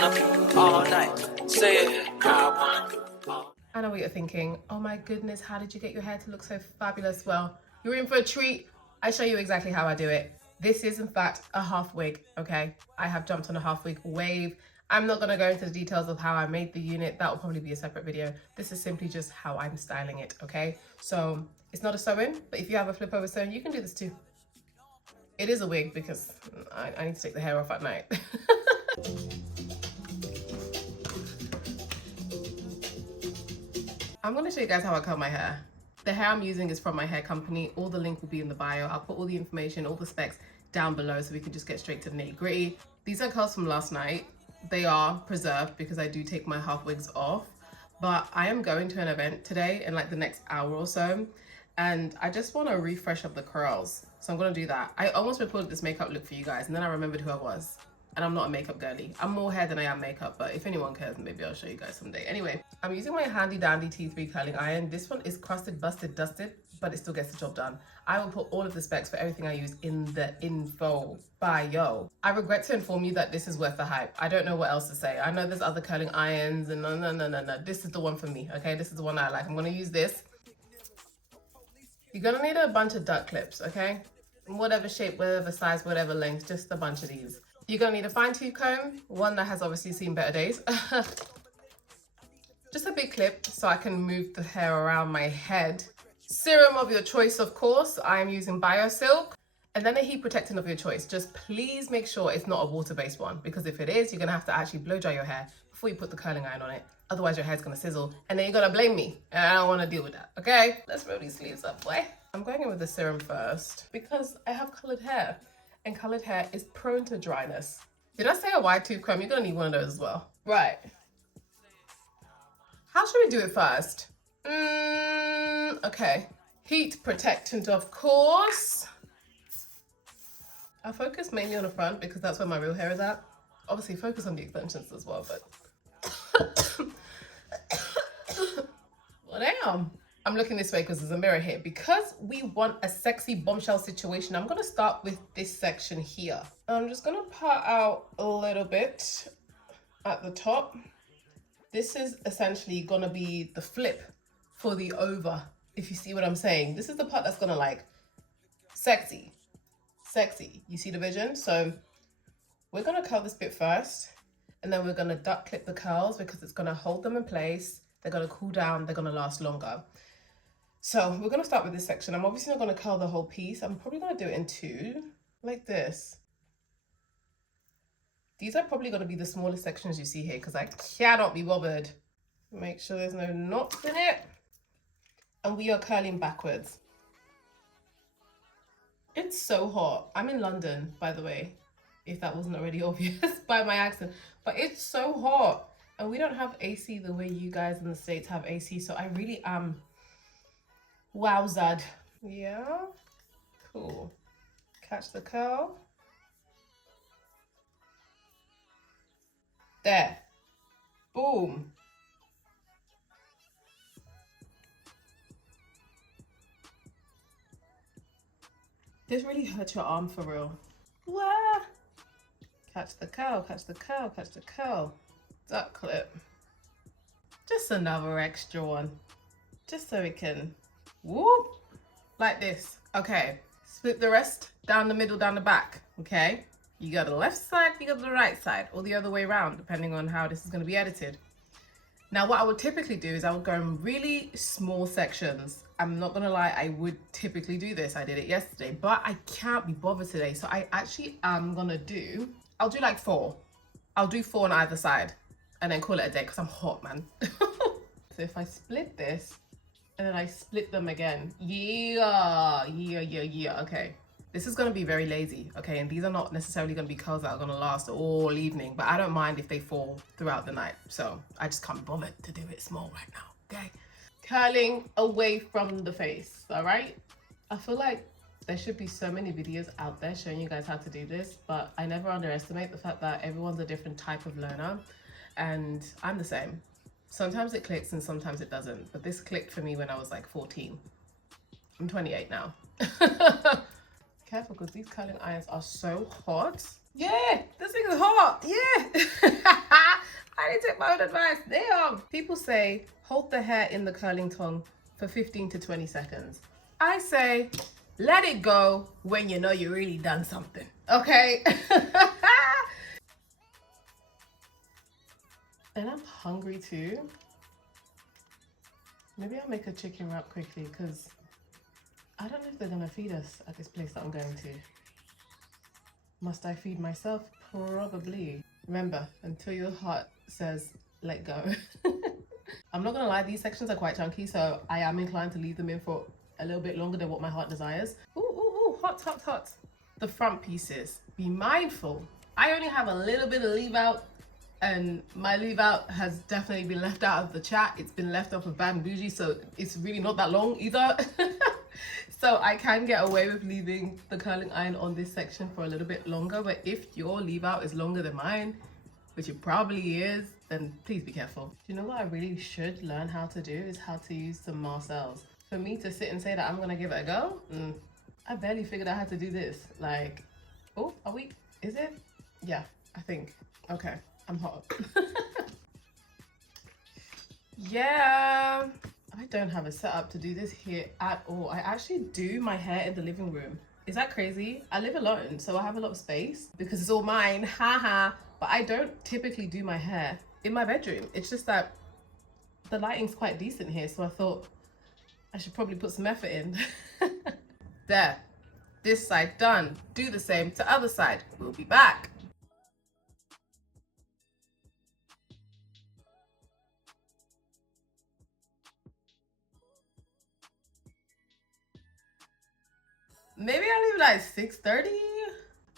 wanna be all night. Say it, I wanna be all. I know what you're thinking. Oh my goodness, how did you get your hair to look so fabulous? Well, you're in for a treat. I show you exactly how I do it. This is in fact a half wig, okay? I have jumped on a half wig wave. I'm not gonna go into the details of how I made the unit. That will probably be a separate video. This is simply just how I'm styling it, okay? So it's not a sew-in, but if you have a flip over sew-in, you can do this too. It is a wig because I need to take the hair off at night. I'm gonna show you guys how I curl my hair. The hair I'm using is from my hair company. All the link will be in the bio. I'll put all the information, all the specs down below so we can just get straight to the nitty gritty. These are curls from last night. They are preserved because I do take my half wigs off, but I am going to an event today in like the next hour or so, and I just want to refresh up the curls. So I'm gonna do that. I almost recorded this makeup look for you guys and then I remembered who I was. And I'm not a makeup girly. I'm more hair than I am makeup, but if anyone cares, maybe I'll show you guys someday. Anyway, I'm using my handy dandy T3 curling iron. This one is crusted, busted, dusted, but it still gets the job done. I will put all of the specs for everything I use in the info bio. I regret to inform you that this is worth the hype. I don't know what else to say. I know there's other curling irons and no. This is the one for me, okay? This is the one I like. I'm gonna use this. You're gonna need a bunch of duck clips, okay? Whatever shape, whatever size, whatever length, just a bunch of these. You're gonna need a fine tooth comb, one that has obviously seen better days. Just a big clip so I can move the hair around my head. Serum of your choice, of course. I am using Biosilk. And then a heat protectant of your choice. Just please make sure it's not a water-based one, because if it is, you're gonna have to actually blow dry your hair before you put the curling iron on it. Otherwise your hair's gonna sizzle and then you're gonna blame me. And I don't wanna deal with that, okay? Let's roll these sleeves up, boy. I'm going in with the serum first because I have colored hair. And colored hair is prone to dryness. Did I say a wide tooth comb? You're gonna need one of those as well. Right. How should we do it first? Okay. Heat protectant, of course. I focus mainly on the front because that's where my real hair is at. Obviously focus on the extensions as well, but well, damn. I'm looking this way because there's a mirror here. Because we want a sexy bombshell situation, I'm going to start with this section here. I'm just going to part out a little bit at the top. This is essentially going to be the flip for the over, if you see what I'm saying. This is the part that's going to like, sexy. You see the vision? So we're going to curl this bit first, and then we're going to duck clip the curls because it's going to hold them in place. They're going to cool down. They're going to last longer. So we're going to start with this section. I'm obviously not going to curl the whole piece. I'm probably going to do it in two, like this. These are probably going to be the smallest sections you see here because I cannot be bothered. Make sure there's no knots in it. And we are curling backwards. It's so hot. I'm in London, by the way, if that wasn't already obvious by my accent. But it's so hot. And we don't have AC the way you guys in the States have AC. So I really am wowzad. Yeah, cool. Catch the curl. There. Boom. This really hurts your arm for real. Wah. Catch the curl, catch the curl, catch the curl. Duck clip. Just another extra one. Just so it can whoop, like this. Okay, split the rest down the middle, down the back, okay? You got the left side, you got the right side, or the other way around, depending on how this is gonna be edited. Now, what I would typically do is I would go in really small sections. I'm not gonna lie, I would typically do this. I did it yesterday, but I can't be bothered today. So I actually am gonna do, I'll do like 4. I'll do 4 on either side and then call it a day because I'm hot, man. So if I split this, and then I split them again. Yeah. Okay. This is going to be very lazy, okay? And these are not necessarily going to be curls that are going to last all evening, but I don't mind if they fall throughout the night. So I just can't be bothered to do it small right now, okay? Curling away from the face, all right? I feel like there should be so many videos out there showing you guys how to do this, but I never underestimate the fact that everyone's a different type of learner, and I'm the same. Sometimes it clicks and sometimes it doesn't, but this clicked for me when I was like 14. I'm 28 now. Careful, because these curling irons are so hot. Yeah, this thing is hot, yeah. Somebody take my own advice. Damn. People say hold the hair in the curling tongue for 15 to 20 seconds. I say let it go when you know you really done something. Okay? And I'm hungry too. Maybe I'll make a chicken wrap quickly because I don't know if they're gonna feed us at this place that I'm going to. Must I feed myself? Probably. Remember, until your heart says let go. I'm not gonna lie, these sections are quite chunky, so I am inclined to leave them in for a little bit longer than what my heart desires. Ooh, ooh, ooh, hot, hot, hot. The front pieces, be mindful. I only have a little bit of leave out, and my leave out has definitely been left out of the chat. It's been left off of Bad Bougie, so it's really not that long either. So I can get away with leaving the curling iron on this section for a little bit longer, but if your leave out is longer than mine, which it probably is, then please be careful. Do you know what I really should learn how to do is how to use some Marcel's. For me to sit and say that I'm gonna give it a go, I barely figured out how to do this. Like, oh, are we, is it? Yeah, I think. Okay, I'm hot. Yeah. I don't have a setup to do this here at all. I actually do my hair in the living room. Is that crazy? I live alone, so I have a lot of space because it's all mine, haha. But I don't typically do my hair in my bedroom. It's just that the lighting's quite decent here, so I thought I should probably put some effort in. There, this side done. Do the same to other side. We'll be back. Maybe I'll leave it like 6:30.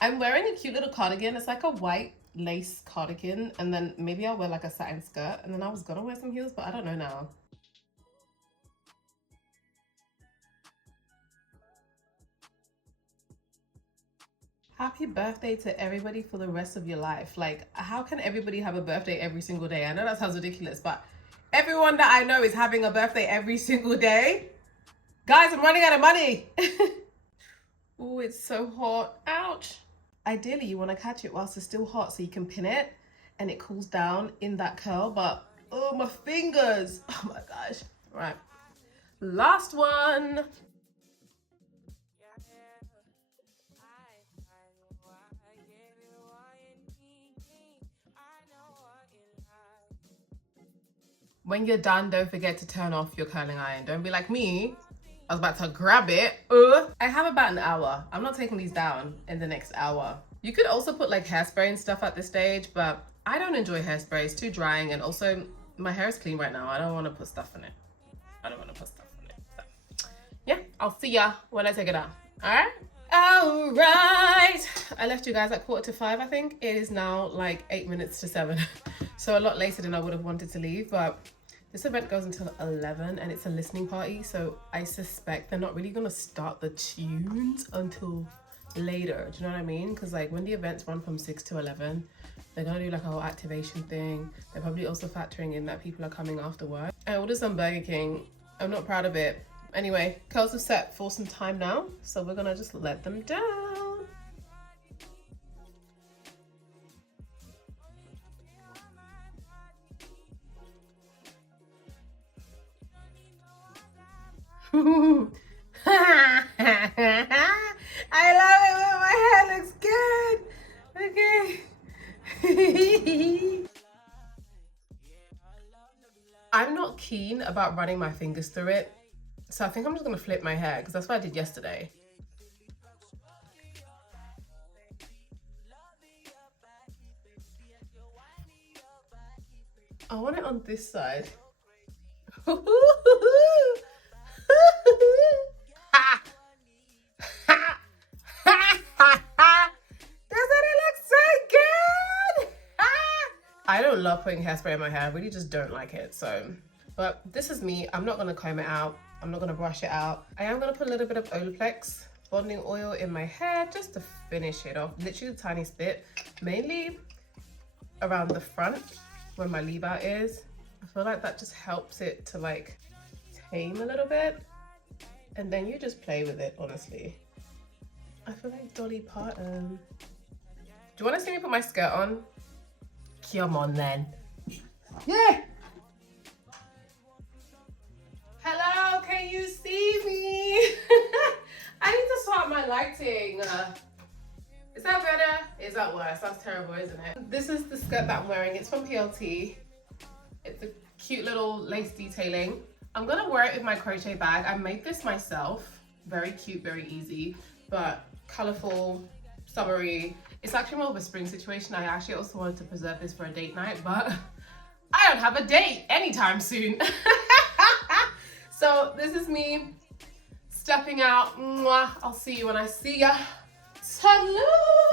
I'm wearing a cute little cardigan. It's like a white lace cardigan, and then maybe I'll wear like a satin skirt, and then I was gonna wear some heels, but I don't know now. Happy birthday to everybody for the rest of your life. Like, how can everybody have a birthday every single day? I know that sounds ridiculous, but everyone that I know is having a birthday every single day. Guys, I'm running out of money. Oh, it's so hot. Ouch. Ideally, you want to catch it whilst it's still hot so you can pin it and it cools down in that curl, but oh, my fingers. Oh my gosh. Right. Last one. When you're done, don't forget to turn off your curling iron. Don't be like me. I was about to grab it. I have about an hour. I'm not taking these down in the next hour. You could also put like hairspray and stuff at this stage, but I don't enjoy hairspray. It's too drying, and also my hair is clean right now. I don't want to put stuff in it. So, yeah, I'll see ya when I take it out. All right? All right. I left you guys at 4:45, I think. It is now like 8 minutes to 7. So a lot later than I would have wanted to leave, but this event goes until 11 and it's a listening party, so I suspect they're not really gonna start the tunes until later. Do you know what I mean? Because like when the events run from 6 to 11, they're gonna do like a whole activation thing. They're probably also factoring in that people are coming after work. I ordered some Burger King. I'm not proud of it. Anyway, curls have set for some time now, so we're gonna just let them down. I love it when my hair looks good. Okay. I'm not keen about running my fingers through it, so I think I'm just gonna flip my hair because that's what I did yesterday. I want it on this side. I don't love putting hairspray in my hair. I really just don't like it. So, but this is me. I'm not gonna comb it out. I'm not gonna brush it out. I am gonna put a little bit of Olaplex bonding oil in my hair just to finish it off. Literally a tiny bit, mainly around the front where my leave out is. I feel like that just helps it to like tame a little bit. And then you just play with it, honestly. I feel like Dolly Parton. Do you wanna see me put my skirt on? Come on then. Yeah. Hello, can you see me? I need to swap my lighting. Is that better? Is that worse? That's terrible, isn't it? This is the skirt that I'm wearing. It's from PLT. It's a cute little lace detailing. I'm gonna wear it with my crochet bag. I made this myself. Very cute, very easy, but colorful, summery. It's actually more of a spring situation. I actually also wanted to preserve this for a date night, but I don't have a date anytime soon. So this is me stepping out. Mwah. I'll see you when I see ya. Toodaloo!